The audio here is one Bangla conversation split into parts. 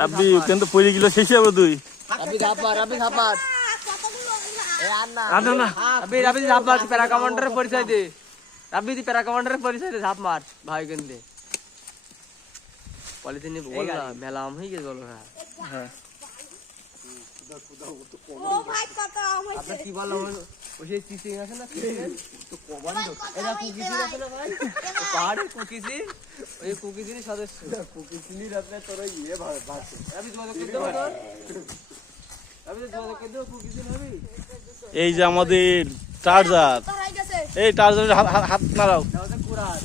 রাব্বি কিন্তু পড়ে গেল শেষে হবে তুই। রাব্বি ধাপ মার আনো না রাব্বি ধাপ মার প্যারা কমান্ডারের পরিচয় দে রাব্বি দি প্যারা কমান্ডারের পরিচয় দে ধাপ মার ভাই কেন পলিথিন নিয়ে বল না মেলা আম হয়ে গেল হ্যাঁ ও ভাই কত হইছে আপনি কি বললো ওই যে চিচিং আছে না তো কমান্ডো এটা কুকিসিন আছে না ভাই পাহাড়ের কুকিসিন ওই কুকিসিনের সদস্য কুকিসিনের আপনি তোর ইয়ে ভাই আমি তোমাকে কই দেব তোর আমি তোমাকে কই দেব কুকিসিন হবি এই যে আমাদের টারজান ধরাই গেছে এই টারজানের হাত নাড়াও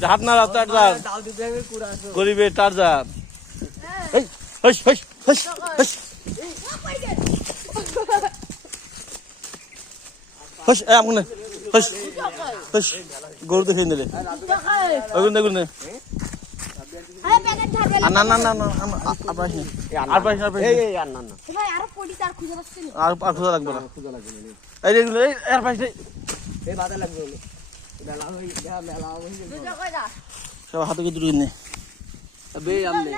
হাত নাড়াও টারজান দাও দিতে হবে কুড়া আছে গরিবের টারজান এই হস হস হস হস হস এ আমনে হস হস গরু দেখে নিলে ওগুন দেখুন না আরে প্যাকেট ঢালে না না না না আর পাইস আর পাইস এই আর না না ভাই আরো পড়ি তার খুঁজে পাচ্ছি না আর খোঁজা লাগবে না খুদা লাগবে না এই দেখুন এই আর পাইস এই বাদা লাগবে হলো মেলা হই যা মেলা হই দুটো কই দা সব হাতে করে দুটো নে বে আমনে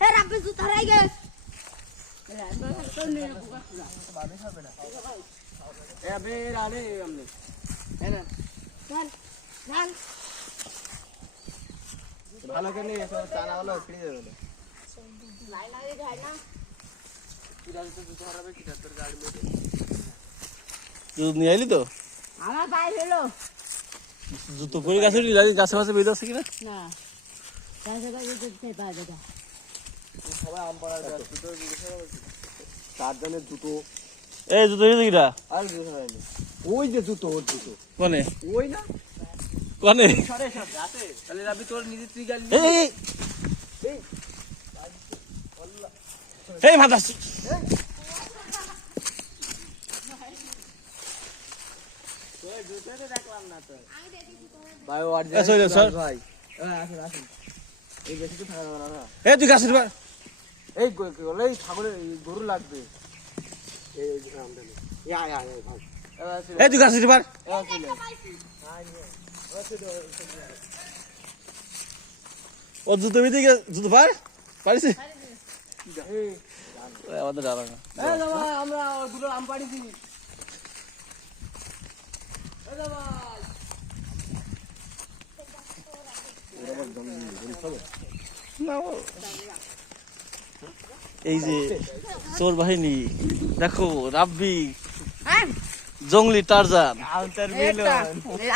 হে রাব্বি জু ধরাই গেছে এ বে রানে আমনে এনা ধান ধান ভালো করে এসো চানা ভালো ফ্রি দেবে লাই লাগে যায় না দুধ নিয়ে আইলি তো আমার ভাই হলো জুতো পরে গাছে গাছে মাছে বেঁধে আছে কিনা না গাছে গাছে দিতে পারবে না সবাই আম পাড়া জুতো চারজনের জুতো এই জুতো হয়েছে কিনা আর জুতো হয়নি ওই যে জুতো ওর জুতো কোনে ওই না কোনে সরে সব আছে তাহলে রাবি তোর নিজে তুই গালি এই এই মাদাস ভাই ওর এ সরে স্যার ভাই আসুন আসুন এই বেশি তো থাকা যাবে না এই তুই গাছের বার এই এই ছাগলের গরু লাগবে এই আমদানি ইয়া ভাই এই তুই গাছের বার ও জুতো বেঁধে জুতো পার পারিস আমাদের জানা না আমরা দুটো আম পাড়িছি এই যে চোর বাহিনী দেখো রাব্বি হ্যাঁ জঙ্গলি টারজান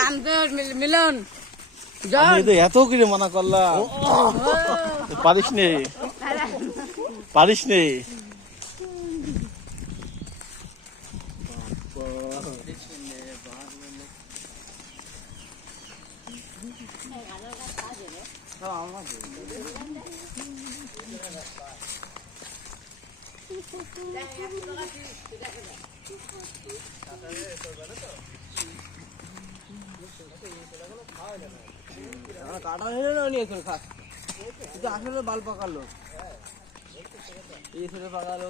আমদের মিলন আমি তো এত করে মানা করলাম পারিস নে পারিস নে কাটা হয়ে না নিয়ে চল খা কিন্তু আসলে বাল পাকালো এই ছেলে পাকালো